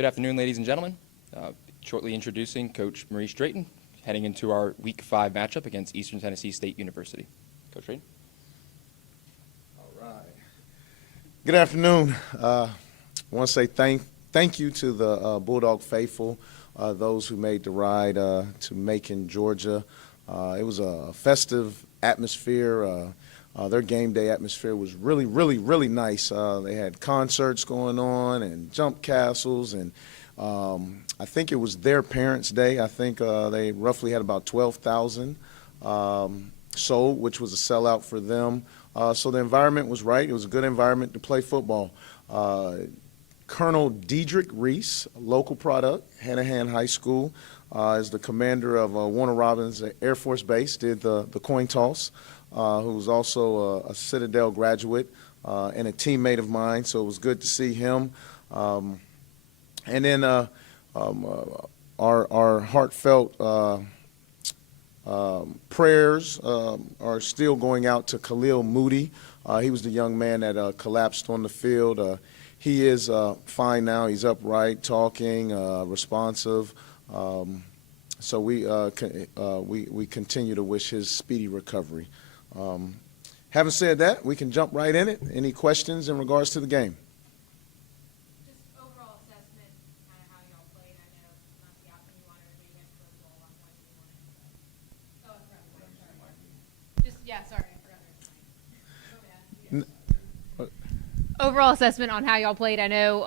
Good afternoon, ladies and gentlemen. Shortly introducing Coach Maurice Drayton, heading into our Week 5 matchup against Eastern Tennessee State University. Coach Drayton. All right. Good afternoon. I want to say thank you to the Bulldog faithful, those who made the ride to Macon, Georgia. It was a festive atmosphere. Their game day atmosphere was really nice. They had concerts going on and jump castles, and I think it was their Parents' Day. I think they roughly had about 12,000 sold, which was a sellout for them. So the environment was right. It was a good environment to play football. Colonel Dedrick Reese, local product, Hanahan High School, is the commander of Warner Robins Air Force Base, did the coin toss. Who's also a Citadel graduate and a teammate of mine, so it was good to see him. And then our heartfelt prayers are still going out to Khalil Moody. He was the young man that collapsed on the field. He is fine now. He's upright, talking, responsive. So we continue to wish his speedy recovery. Having said that, we can jump right in it. Any questions in regards to the game? Just overall assessment, kind of how y'all played. I know not the outcome you wanted, but you guys played the ball a lot more than you wanted. Oh, I forgot the mic. Sorry. Just, yeah, sorry, I forgot the mic. Overall assessment on how y'all played. I know,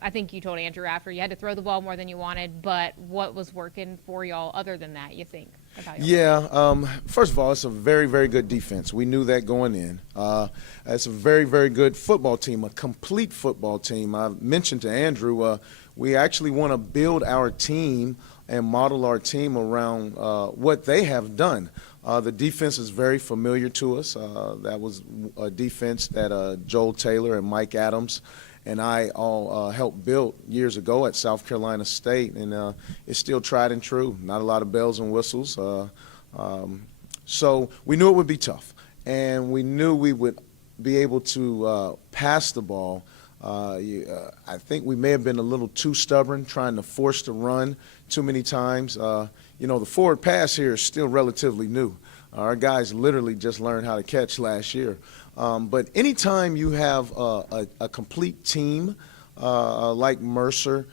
I think you told Andrew after you had to throw the ball more than you wanted, but what was working for y'all other than that, you think? First of all, it's a very good defense. We knew that going in. It's a very good football team, a complete football team. I mentioned to Andrew, we actually want to build our team and model our team around what they have done. The defense is very familiar to us. That was a defense that Joel Taylor and Mike Adams and I all helped build years ago at South Carolina State, and it's still tried and true. Not a lot of bells and whistles. So we knew it would be tough, and we knew we would be able to pass the ball. I think we may have been a little too stubborn, trying to force the run too many times. The forward pass here is still relatively new. Our guys literally just learned how to catch last year. But anytime you have a complete team like Mercer,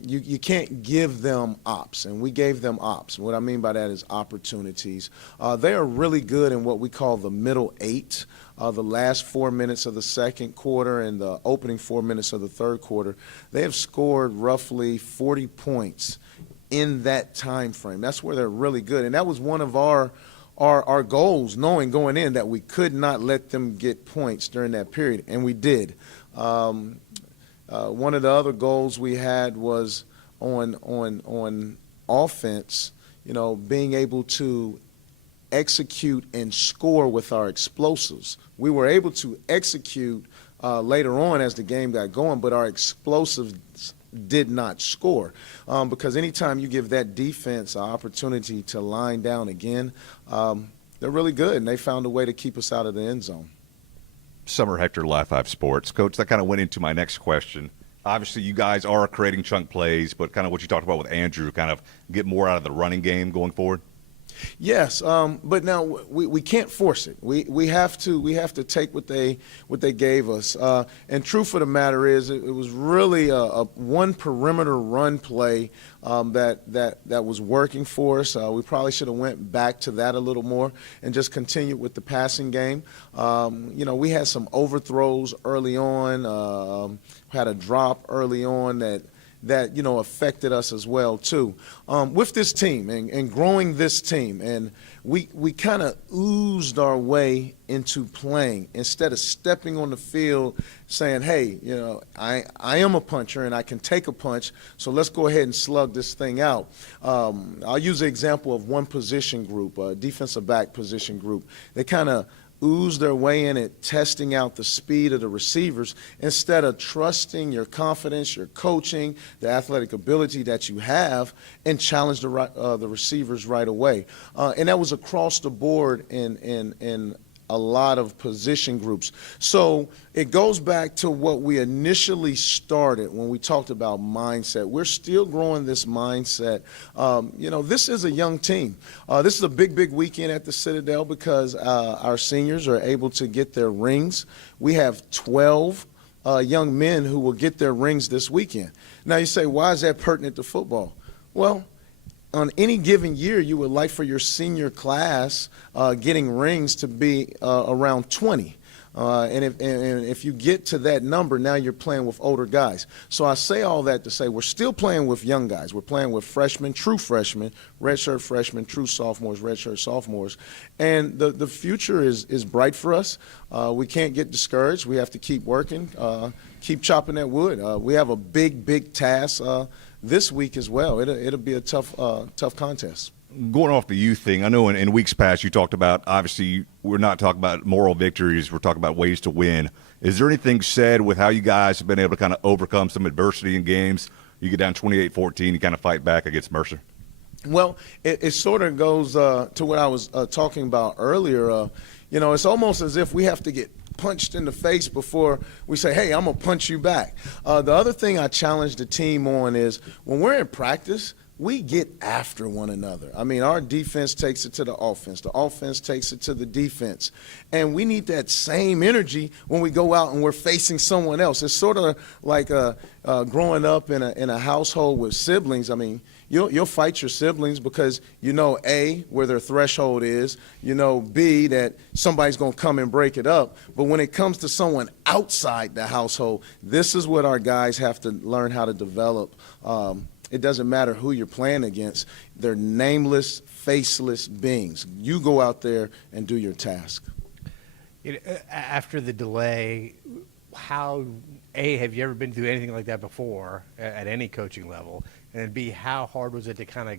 you can't give them ops, and we gave them ops. What I mean by that is opportunities. They are really good in what we call the middle eight. The last 4 minutes of the second quarter and the opening 4 minutes of the third quarter, they have scored roughly 40 points in that time frame. That's where they're really good, and that was one of our goals, knowing going in that we could not let them get points during that period, and we did. One of the other goals we had was on offense, being able to execute and score with our explosives. We were able to execute later on as the game got going, but our explosives did not score because anytime you give that defense an opportunity to line down again, they're really good, and they found a way to keep us out of the end zone. Summer Hector, Live 5 Sports. Coach, that kind of went into my next question. Obviously, you guys are creating chunk plays, but kind of what you talked about with Andrew, kind of get more out of the running game going forward? Yes, but now we can't force it. We have to take what they gave us. And truth of the matter is, it was really a one perimeter run play that was working for us. We probably should have went back to that a little more and just continued with the passing game. We had some overthrows early on. Had a drop early on that affected us as well too. With this team and growing this team, and we kind of oozed our way into playing instead of stepping on the field saying, hey, I am a puncher and I can take a punch, so let's go ahead and slug this thing out. I'll use the example of one position group, a defensive back position group. They kind of ooze their way in it, testing out the speed of the receivers instead of trusting your confidence, your coaching, the athletic ability that you have, and challenge the receivers right away. And that was across the board in a lot of position groups. So it goes back to what we initially started when we talked about mindset. We're still growing this mindset. This is a young team. This is a big weekend at the Citadel because our seniors are able to get their rings. We have 12 young men who will get their rings this weekend. Now you say, why is that pertinent to football? Well, on any given year, you would like for your senior class getting rings to be around 20. And if you get to that number, now you're playing with older guys. So I say all that to say we're still playing with young guys. We're playing with freshmen, true freshmen, redshirt freshmen, true sophomores, redshirt sophomores. And the future is bright for us. We can't get discouraged. We have to keep working, keep chopping that wood. We have a big task this week as well. It'll be a tough contest. Going off the youth thing, I know in weeks past you talked about, obviously, we're not talking about moral victories, we're talking about ways to win. Is there anything said with how you guys have been able to kind of overcome some adversity in games? You get down 28-14, you kind of fight back against Mercer? Well, it sort of goes to what I was talking about earlier. It's almost as if we have to get punched in the face before we say, hey, I'm going to punch you back. The other thing I challenge the team on is when we're in practice, we get after one another. I mean, our defense takes it to the offense takes it to the defense. And we need that same energy when we go out and we're facing someone else. It's sort of like growing up in a household with siblings. I mean, you'll fight your siblings because you know, A, where their threshold is, you know, B, that somebody's going to come and break it up. But when it comes to someone outside the household, this is what our guys have to learn how to develop. It doesn't matter who you're playing against. They're nameless, faceless beings. You go out there and do your task. After the delay, have you ever been through anything like that before at any coaching level? And B, how hard was it to kind of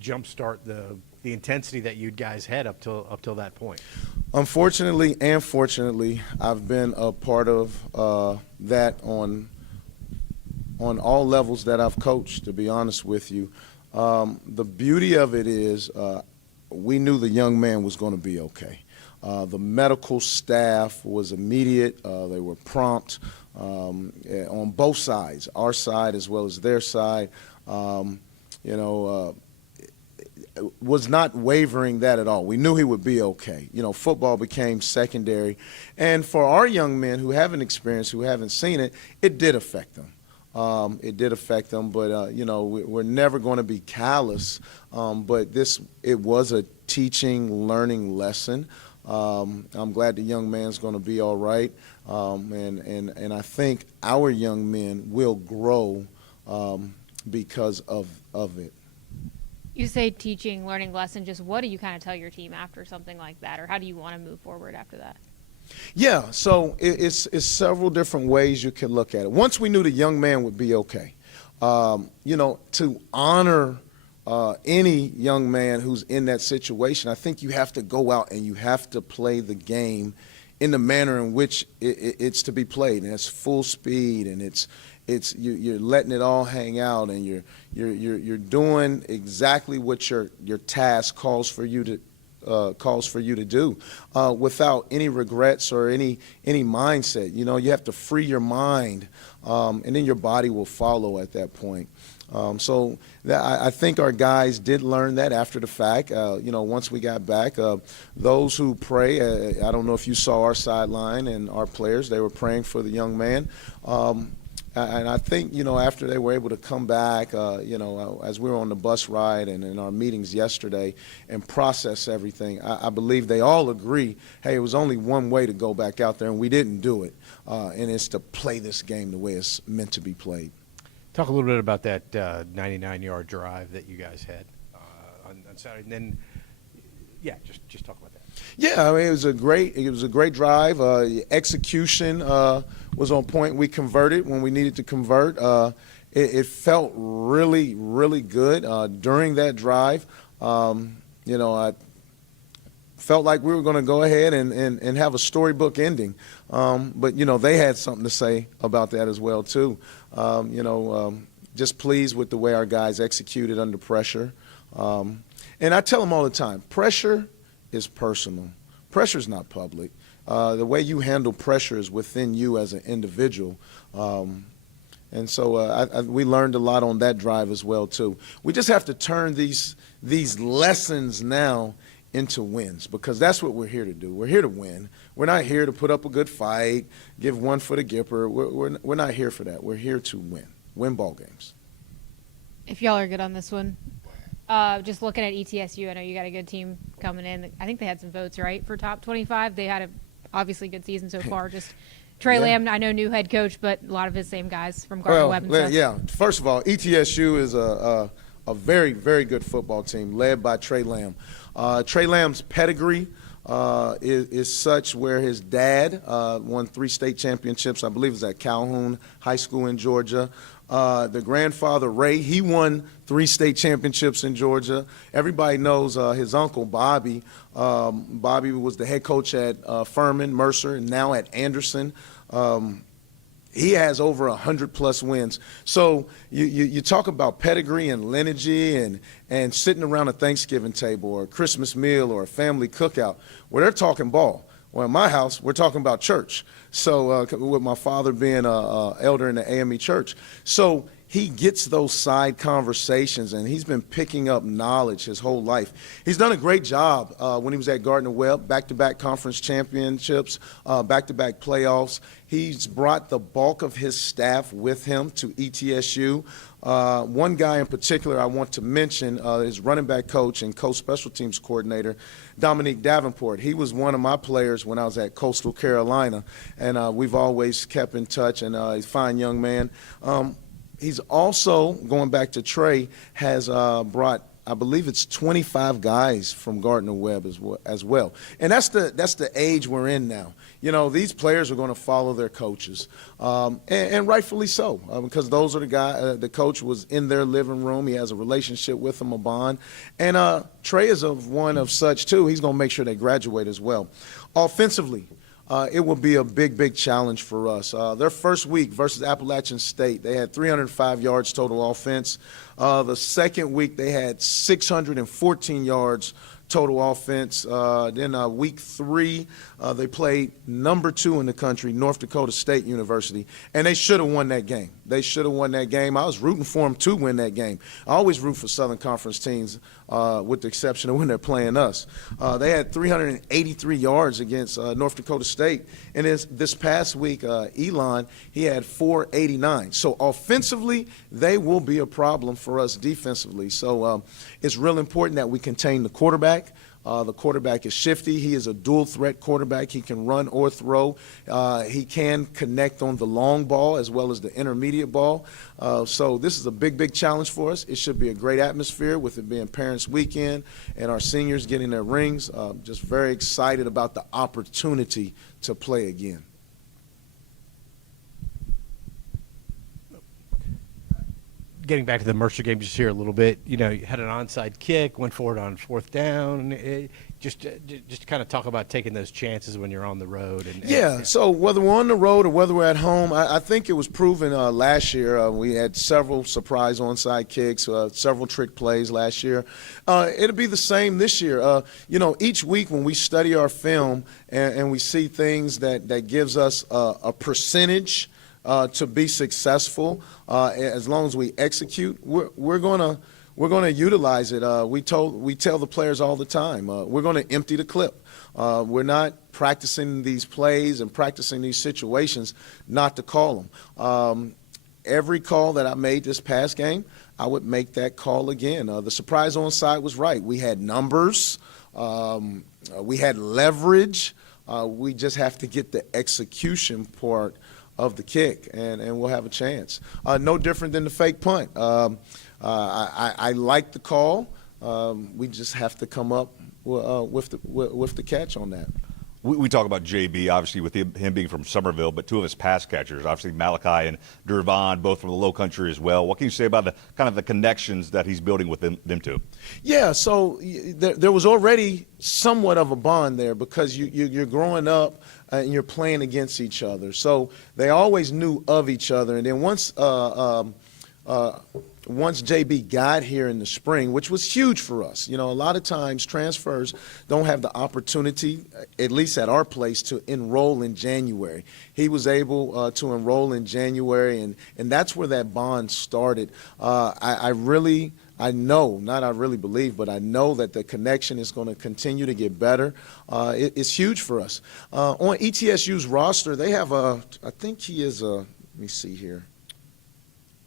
jumpstart the intensity that you guys had up till that point? Unfortunately and fortunately, I've been a part of that on all levels that I've coached, to be honest with you. The beauty of it is we knew the young man was going to be okay. The medical staff was immediate. They were prompt on both sides, our side as well as their side. Was not wavering that at all. We knew he would be okay. Football became secondary. And for our young men who haven't experienced, who haven't seen it, it did affect them. It did affect them, but we're never going to be callous. But it was a teaching, learning lesson. I'm glad the young man's going to be all right, and I think our young men will grow because of it. You say teaching, learning lesson. Just what do you kind of tell your team after something like that, or how do you want to move forward after that? Yeah, so it's several different ways you can look at it. Once we knew the young man would be okay, to honor any young man who's in that situation, I think you have to go out and you have to play the game in the manner in which it's to be played, and it's full speed, and you're letting it all hang out, and you're doing exactly what your task calls for you to do, without any regrets or any mindset. You have to free your mind, and then your body will follow at that point. I think our guys did learn that after the fact. Once we got back, those who pray, I don't know if you saw our sideline and our players, they were praying for the young man. And I think, after they were able to come back, as we were on the bus ride and in our meetings yesterday and process everything, I believe they all agree, hey, it was only one way to go back out there, and we didn't do it. And it's to play this game the way it's meant to be played. Talk a little bit about that 99-yard drive that you guys had on Saturday, and then, just talk about that. Yeah, I mean, it was a great drive. Execution was on point. We converted when we needed to convert. It felt really, really good during that drive. I felt like we were going to go ahead and have a storybook ending. But they had something to say about that as well, too. Just pleased with the way our guys executed under pressure. And I tell them all the time, pressure is personal. pressure's not public. The way you handle pressure is within you as an individual. And so we learned a lot on that drive as well, too. We just have to turn these lessons now into wins, because that's what we're here to do. We're here to win. We're not here to put up a good fight, give one for the Gipper. We're not here for that. We're here to win ball games. If y'all are good on this one, just looking at ETSU, I know you got a good team coming in. I think they had some votes, right, for top 25. They had a obviously good season so far. Just Trey Yeah. Lamb, I know new head coach, but a lot of his same guys from Gardner-Webb and stuff. Yeah. First of all, ETSU is a very, very good football team led by Trey Lamb. Trey Lamb's pedigree is such where his dad won 3 state championships. I believe it was at Calhoun High School in Georgia. The grandfather, Ray, he won 3 state championships in Georgia. Everybody knows his uncle, Bobby. Bobby was the head coach at Furman, Mercer, and now at Anderson. He has over 100+ wins. So you talk about pedigree and lineage and sitting around a Thanksgiving table or a Christmas meal or a family cookout where they're talking ball. Well, in my house, we're talking about church. So with my father being an elder in the AME church. So he gets those side conversations, and he's been picking up knowledge his whole life. He's done a great job when he was at Gardner-Webb, back-to-back conference championships, back-to-back playoffs. He's brought the bulk of his staff with him to ETSU. One guy in particular I want to mention is running back coach and co-special teams coordinator, Dominique Davenport. He was one of my players when I was at Coastal Carolina, and we've always kept in touch, and he's a fine young man. He's also, going back to Trey, has brought, I believe it's 25 guys from Gardner-Webb as well. And that's the age we're in now. You know, these players are going to follow their coaches, and rightfully so, because those are the guys. The coach was in their living room. He has a relationship with them, a bond. And Trey is one of such, too. He's going to make sure they graduate as well. Offensively, it will be a big challenge for us. Their first week versus Appalachian State, they had 305 yards total offense. The second week, they had 614 yards total offense. Then week 3, they played number 2 in the country, North Dakota State University, and they should have won that game. They should have won that game. I was rooting for them to win that game. I always root for Southern Conference teams, with the exception of when they're playing us. They had 383 yards against North Dakota State, and this past week, Elon, he had 489. So offensively, they will be a problem for us defensively. So it's real important that we contain the quarterback. The quarterback is shifty. He is a dual-threat quarterback. He can run or throw. He can connect on the long ball as well as the intermediate ball. So this is a big challenge for us. It should be a great atmosphere with it being Parents' Weekend and our seniors getting their rings. Just very excited about the opportunity to play again. Getting back to the Mercer game just here a little bit, you know, you had an onside kick, went forward on 4th down. Just kind of talk about taking those chances when you're on the road. So whether we're on the road or whether we're at home, I think it was proven last year. We had several surprise onside kicks, several trick plays last year. It'll be the same this year. You know, each week when we study our film and we see things that gives us a percentage to be successful, as long as we execute, we're gonna utilize it. We tell the players all the time, we're gonna empty the clip. We're not practicing these plays and practicing these situations not to call them. Every call that I made this past game, I would make that call again. The surprise onside was right. We had numbers, we had leverage. We just have to get the execution part of the kick, and we'll have a chance. No different than the fake punt. I like the call. We just have to come up with the catch on that. We talk about JB, obviously, with him being from Somerville, but 2 of his pass catchers, obviously Malachi and Durvan, both from the Low Country as well. What can you say about the connections that he's building with them two? Yeah, so there was already somewhat of a bond there because you're growing up and you're playing against each other. So they always knew of each other. And then once once JB got here in the spring, which was huge for us. You know, a lot of times transfers don't have the opportunity, at least at our place, to enroll in January. He was able to enroll in January, and that's where that bond started. I really believe, but I know that the connection is going to continue to get better. It's huge for us. On ETSU's roster, they have I think he is let me see here,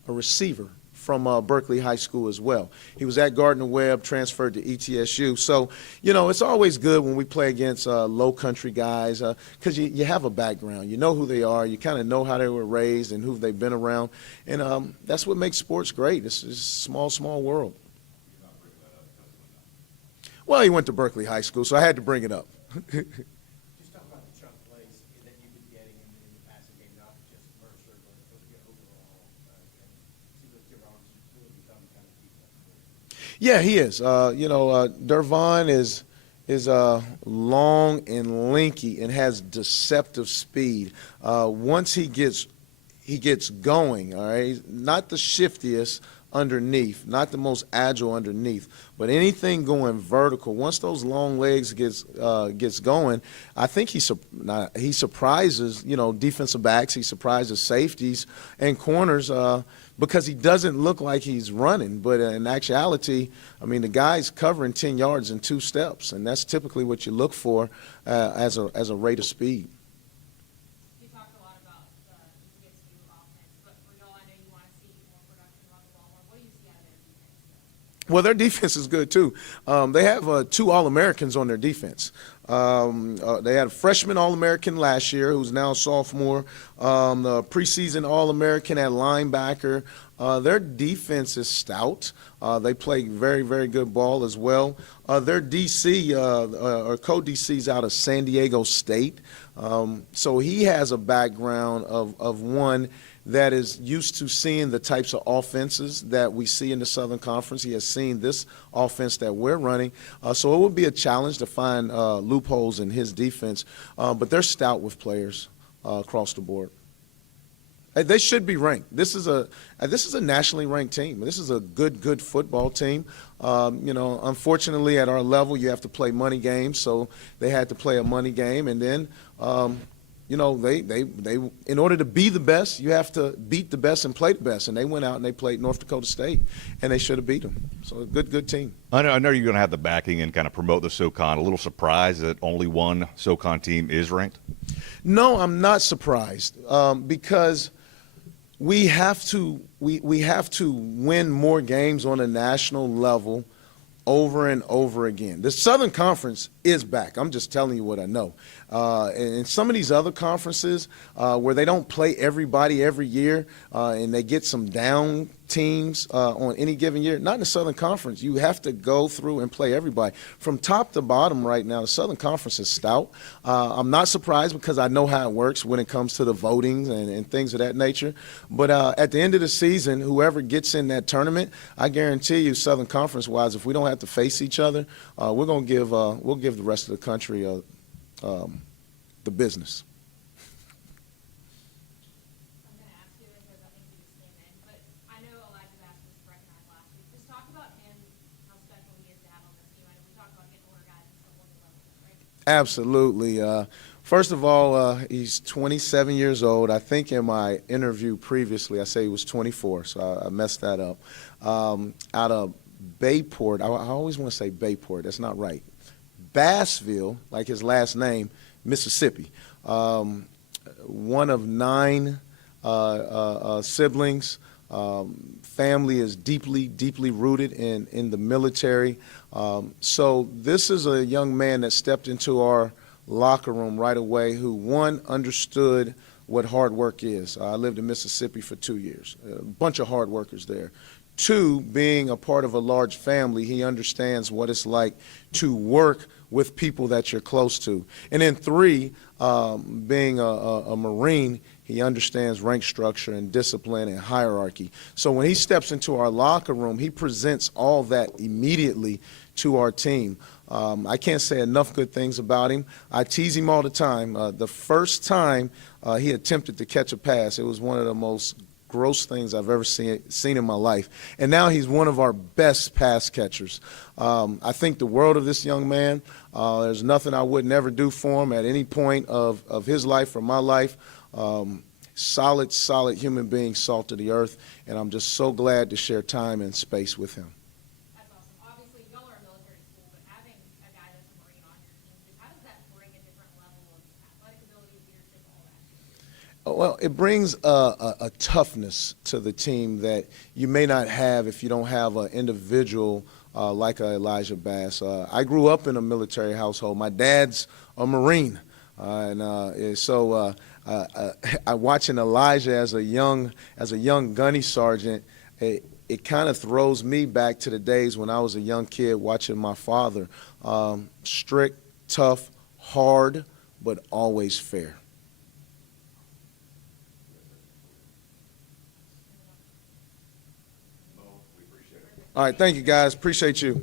a receiver from Berkeley High School as well. He was at Gardner-Webb, transferred to ETSU. So, you know, it's always good when we play against low country guys because you have a background. You know who they are. You kind of know how they were raised and who they've been around. And that's what makes sports great. It's a small, small world. Well, he went to Berkeley High School, so I had to bring it up. Just talk about the chunk plays that you've been getting in the passing game, not just Mercer, but overall. Seems like your arms really become kind of defense. Yeah, he is. You know, Dervon is long and lanky and has deceptive speed. Once he gets going, all right, he's not the shiftiest underneath, not the most agile underneath, but anything going vertical, once those long legs gets going, I think he surprises, you know, defensive backs, he surprises safeties and corners because he doesn't look like he's running, but in actuality, I mean, the guy's covering 10 yards in 2 steps, and that's typically what you look for as a rate of speed. You talked a lot about the ETSU offense, but for y'all, I know you want to see more production on the ball. What do you see out of their defense? Well, their defense is good, too. They have 2 All-Americans on their defense. They had a freshman All-American last year who's now a sophomore, the preseason All-American at linebacker. Their defense is stout. They play very, very good ball as well. Their DC, or co-DC's out of San Diego State. So he has a background of one that is used to seeing the types of offenses that we see in the Southern Conference. He has seen this offense that we're running. So it would be a challenge to find loopholes in his defense. But they're stout with players across the board. They should be ranked. This is a nationally ranked team. This is a good football team. You know, unfortunately, at our level, you have to play money games. So they had to play a money game, and then you know, they in order to be the best, you have to beat the best and play the best. And they went out and they played North Dakota State, and they should have beat them. So a good team. I know you're going to have the backing and kind of promote the SoCon. A little surprised that only one SoCon team is ranked? No, I'm not surprised because we have to win more games on a national level over and over again. The Southern Conference is back. I'm just telling you what I know. And some of these other conferences where they don't play everybody every year and they get some down teams on any given year, not in the Southern Conference. You have to go through and play everybody. From top to bottom right now, the Southern Conference is stout. I'm not surprised because I know how it works when it comes to the votings and things of that nature. But at the end of the season, whoever gets in that tournament, I guarantee you, Southern Conference-wise, if we don't have to face each other, we'll give the rest of the country the business. I'm going to ask you because I think you just came in, but I know Elijah Bass was recognized last week. Just talk about him, how special he is to have on this team. I know we talked about getting older guys and stuff on the level, right? Absolutely. First of all, he's 27 years old. I think in my interview previously, I say he was 24, so I messed that up. Out of Bayport, I always want to say Bayport. That's not right. Bassville, like his last name, Mississippi. One of 9 siblings. Family is deeply rooted in the military. So this is a young man that stepped into our locker room right away who, one, understood what hard work is. I lived in Mississippi for 2 years. A bunch of hard workers there. 2, being a part of a large family, he understands what it's like to work with people that you're close to. And then 3, being a Marine, he understands rank structure and discipline and hierarchy. So when he steps into our locker room, he presents all that immediately to our team. I can't say enough good things about him. I tease him all the time. The first time he attempted to catch a pass, it was one of the most gross things I've ever seen in my life. And now he's one of our best pass catchers. I think the world of this young man. There's nothing I would never do for him at any point of his life or my life. Solid human being, salt of the earth, and I'm just so glad to share time and space with him. That's awesome. Obviously, y'all are a military school, but having a guy that's a Marine on your team, just how does that bring a different level of athletic ability, leadership, all that? Well, it brings a toughness to the team that you may not have if you don't have an individual like Elijah Bass. I grew up in a military household. My dad's a Marine, so watching Elijah as a young gunny sergeant, it kind of throws me back to the days when I was a young kid watching my father. Strict, tough, hard, but always fair. All right, thank you, guys. Appreciate you.